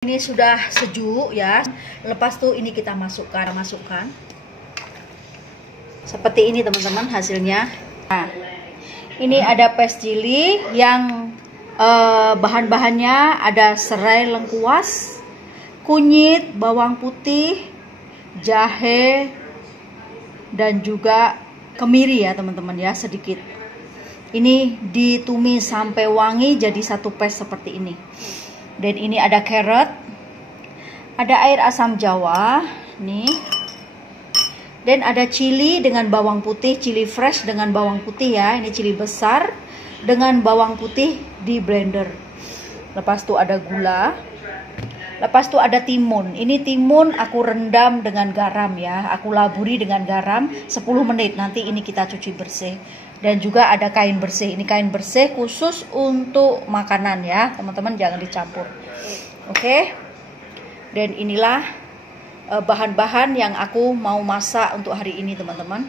Ini sudah sejuk ya. Lepas tuh ini kita masukkan seperti ini teman-teman hasilnya. Nah, ini ada paste chili yang bahan-bahannya ada serai lengkuas, kunyit, bawang putih, jahe, dan juga kemiri ya teman-teman ya, sedikit. Ini ditumis sampai wangi jadi satu paste seperti ini. Dan ini ada carrot, ada air asam jawa nih, dan ada chili dengan bawang putih, chili fresh dengan bawang putih ya, ini chili besar dengan bawang putih di blender. Lepas itu ada gula, lepas itu ada timun. Ini timun aku rendam dengan garam ya, aku laburi dengan garam 10 menit, nanti ini kita cuci bersih. Dan juga ada kain bersih, ini kain bersih khusus untuk makanan ya teman-teman, jangan dicampur. Oke. Dan inilah bahan-bahan yang aku mau masak untuk hari ini teman-teman.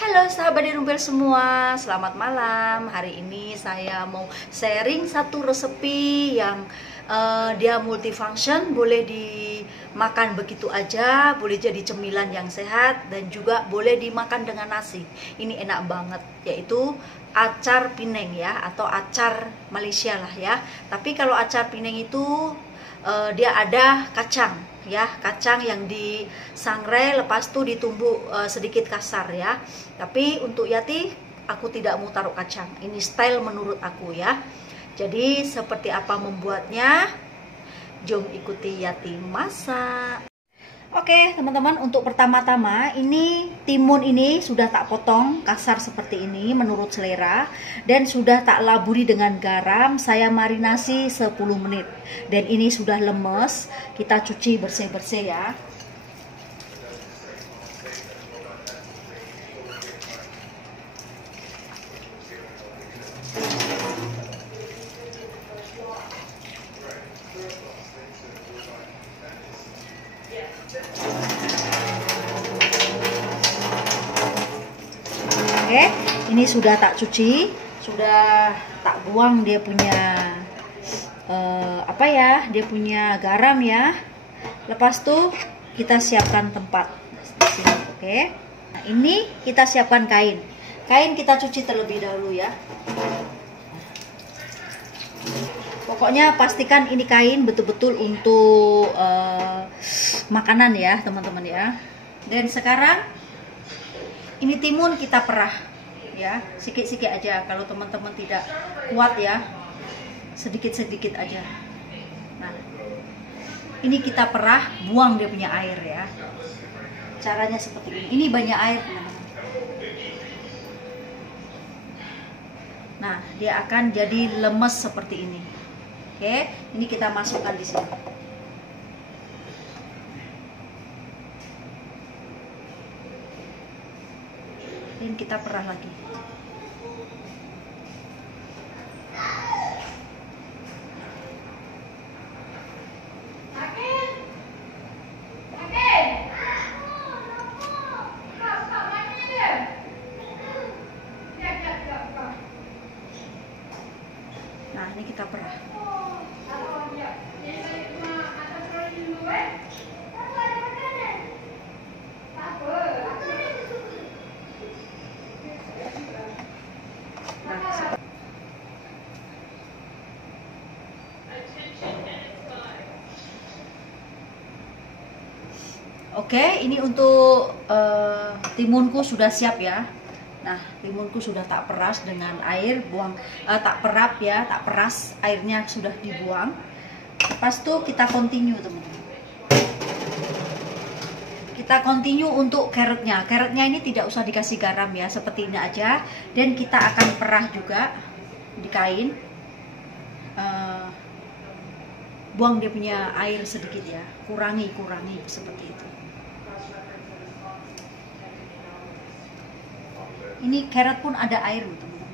Halo sahabat Dirumpel semua, selamat malam. Hari ini saya mau sharing satu resepi yang dia multifunction, boleh dimakan begitu aja, boleh jadi cemilan yang sehat, dan juga boleh dimakan dengan nasi. Ini enak banget, yaitu acar Pineng ya, atau acar Malaysia lah ya. Tapi kalau acar Pineng itu dia ada kacang ya, kacang yang disangrai lepas itu ditumbuk sedikit kasar ya. Tapi untuk Yati aku tidak mau taruh kacang, ini style menurut aku ya. Jadi seperti apa membuatnya, jom ikuti Yati masak. Oke teman-teman, untuk pertama-tama ini timun ini sudah tak potong kasar seperti ini menurut selera, dan sudah tak laburi dengan garam. Saya marinasi 10 menit, dan ini sudah lemes, kita cuci bersih-bersih ya. Oke, ini sudah tak cuci, sudah tak buang dia punya dia punya garam ya. Lepas tuh kita siapkan tempat di sini, oke. Nah, ini kita siapkan kain. Kain kita cuci terlebih dahulu ya. Pokoknya pastikan ini kain betul-betul untuk makanan ya teman-teman ya. Dan sekarang ini timun kita perah ya, sikit-sikit aja. Kalau teman-teman tidak kuat ya, sedikit-sedikit aja. Nah, ini kita perah, buang dia punya air ya. Caranya seperti ini. Ini banyak air teman-teman. Nah, dia akan jadi lemes seperti ini. Oke, ini kita masukkan di sini. Dan kita perah lagi. Nah, ini kita perah. Oke, ini untuk timunku sudah siap ya. Nah, timunku sudah tak peras dengan air, tak perap ya, tak peras, airnya sudah dibuang. Lepas itu kita continue teman-teman. Kita continue untuk carrotnya. Carrotnya ini tidak usah dikasih garam ya, seperti ini aja. Dan kita akan perah juga di kain. Buang dia punya air sedikit ya, kurangi seperti itu. Ini carrot pun ada air loh teman-teman.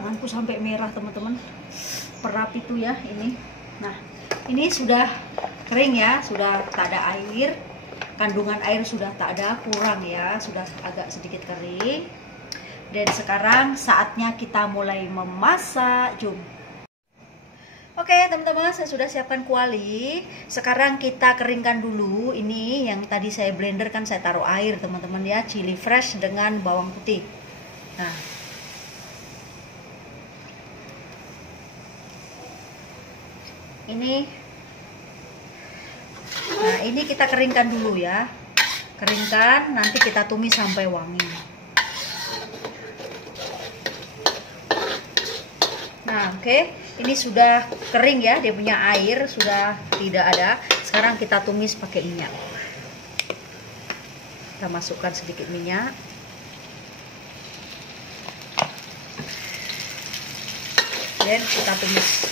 tanganku sampai merah teman-teman. Perap itu ya ini. Nah, ini sudah kering ya, sudah tak ada air. Kandungan air sudah tak ada, kurang ya, sudah agak sedikit kering. Dan sekarang saatnya kita mulai memasak. Jom. Oke teman-teman, saya sudah siapkan kuali. Sekarang kita keringkan dulu. Ini yang tadi saya blender kan, saya taruh air teman-teman ya. Chili fresh dengan bawang putih. Nah, ini kita keringkan dulu ya. Keringkan, nanti kita tumis sampai wangi. Nah, oke. Ini sudah kering ya, dia punya air sudah tidak ada. Sekarang kita tumis pakai minyak. Kita masukkan sedikit minyak. Dan kita tumis.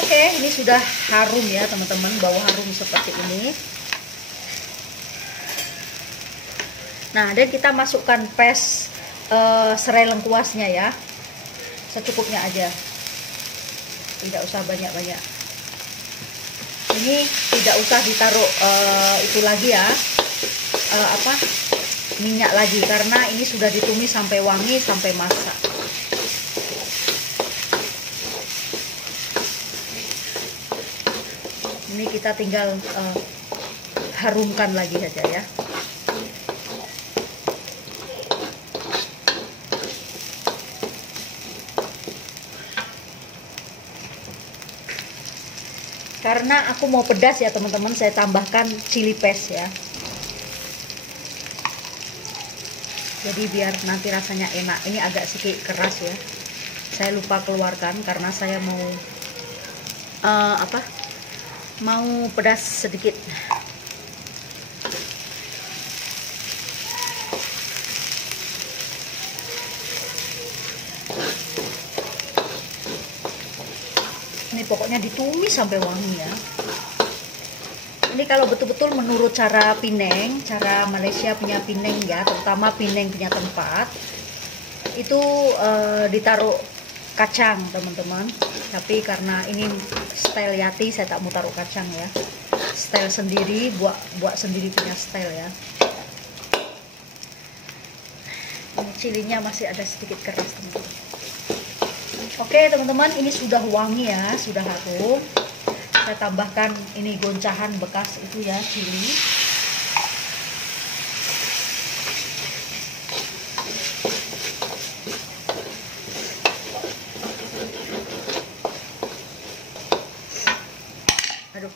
Oke, ini sudah harum ya teman-teman, bau harum seperti ini. Nah, dan kita masukkan pes serai lengkuasnya ya. Secukupnya aja, tidak usah banyak-banyak. Ini tidak usah ditaruh itu lagi ya, minyak lagi, karena ini sudah ditumis sampai wangi, sampai masak. Ini kita tinggal harumkan lagi saja ya. Karena aku mau pedas ya teman-teman, saya tambahkan chili paste ya. Jadi biar nanti rasanya enak. Ini agak sedikit keras ya. Saya lupa keluarkan karena saya mau mau pedas sedikit. Ini pokoknya ditumis sampai wangi ya. Ini kalau betul-betul menurut cara Pineng, cara Malaysia punya Pineng ya, terutama Pineng punya tempat, itu ditaruh kacang teman-teman. Tapi karena ini style Yati, saya tak mau taruh kacang ya. Style sendiri, buat sendiri punya style ya. Ini cilinya masih ada sedikit keras teman-teman. Oke teman-teman, ini sudah wangi ya, sudah harum. Saya tambahkan ini goncahan bekas itu ya, cili. Aduh.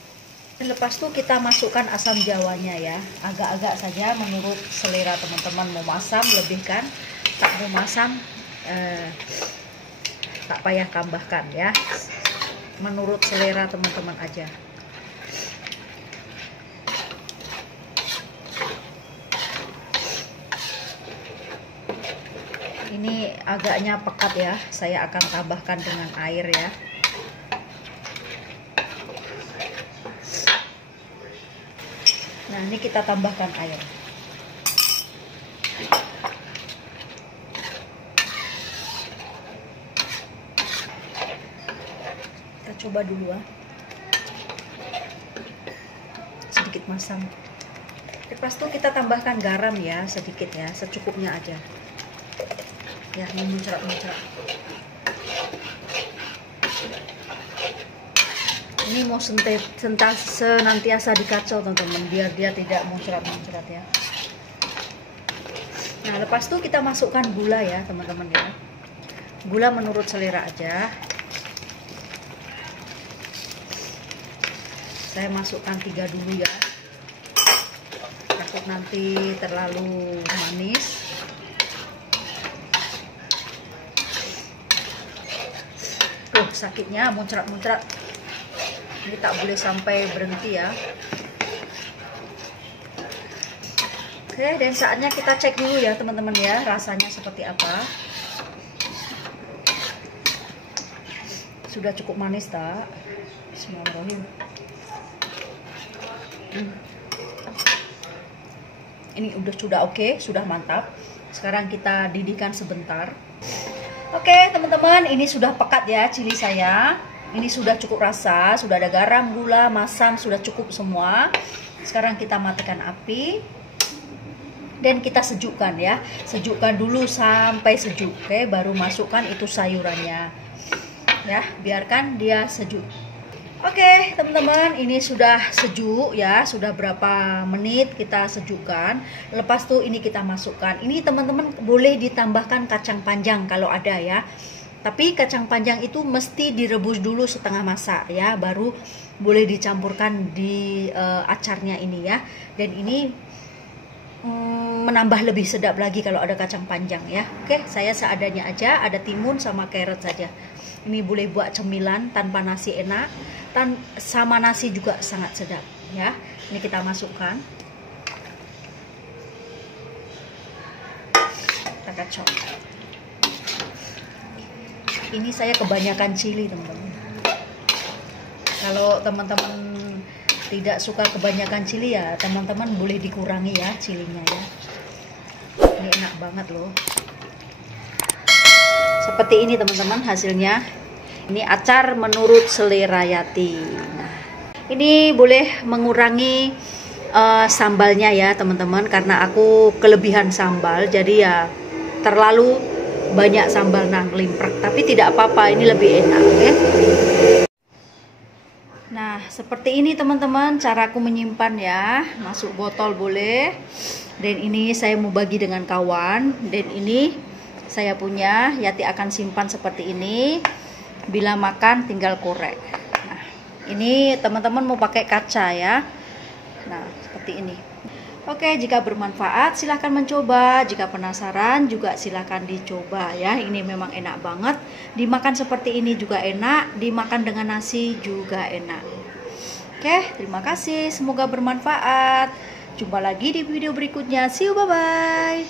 Dan lepas itu kita masukkan asam jawanya ya, agak-agak saja menurut selera teman-teman. Mau masam lebihkan, tak mau masam tak payah tambahkan ya, menurut selera teman-teman aja. Ini agaknya pekat ya, saya akan tambahkan dengan air ya. Nah, ini kita tambahkan air. Coba dulu ya, sedikit masam. Lepas itu kita tambahkan garam ya, sedikit ya, secukupnya aja ya. Ini muncrat-muncrat. Ini mau senantiasa dikacau teman-teman, biar dia tidak muncrat-muncrat ya. Nah, lepas itu kita masukkan gula ya teman-teman ya. Gula menurut selera aja. Saya masukkan 3 dulu ya, takut nanti terlalu manis. Sakitnya muncrat-muncrat. Ini tak boleh sampai berhenti ya. Oke, dan saatnya kita cek dulu ya teman-teman ya, rasanya seperti apa. Sudah cukup manis tak? Bismillahirrahmanirrahim. Ini sudah oke, sudah mantap. Sekarang kita didihkan sebentar. Oke teman-teman, ini sudah pekat ya cili saya. Ini sudah cukup rasa, sudah ada garam, gula, masam, sudah cukup semua. Sekarang kita matikan api dan kita sejukkan ya. Sejukkan dulu sampai sejuk, oke, baru masukkan itu sayurannya. Ya, biarkan dia sejuk. Oke teman-teman, ini sudah sejuk ya, sudah berapa menit kita sejukkan. Lepas tuh ini kita masukkan. Ini teman-teman boleh ditambahkan kacang panjang kalau ada ya. Tapi kacang panjang itu mesti direbus dulu setengah masak ya, baru boleh dicampurkan di acarnya ini ya. Dan ini menambah lebih sedap lagi kalau ada kacang panjang ya. Oke, saya seadanya aja, ada timun sama carrot saja. Ini boleh buat cemilan tanpa nasi enak, sama nasi juga sangat sedap ya. Ini kita masukkan, kita kacau. Ini saya kebanyakan cili teman-teman. Kalau teman-teman tidak suka kebanyakan cili ya teman-teman boleh dikurangi ya cilinya ya. Ini enak banget loh. Seperti ini teman-teman hasilnya. Ini acar menurut selera Yati. Nah, ini boleh mengurangi sambalnya ya teman-teman, karena aku kelebihan sambal, jadi ya terlalu banyak sambal nanglimprek. Tapi tidak apa-apa, ini lebih enak. Okay? Nah seperti ini teman-teman cara aku menyimpan ya. Masuk botol boleh. Dan ini saya mau bagi dengan kawan. Dan ini saya punya, Yati akan simpan seperti ini. Bila makan tinggal korek. Nah, ini teman-teman mau pakai kaca ya. Nah, seperti ini. Oke, jika bermanfaat silahkan mencoba. Jika penasaran juga silahkan dicoba ya. Ini memang enak banget. Dimakan seperti ini juga enak. Dimakan dengan nasi juga enak. Oke, terima kasih. Semoga bermanfaat. Jumpa lagi di video berikutnya. See you, bye-bye.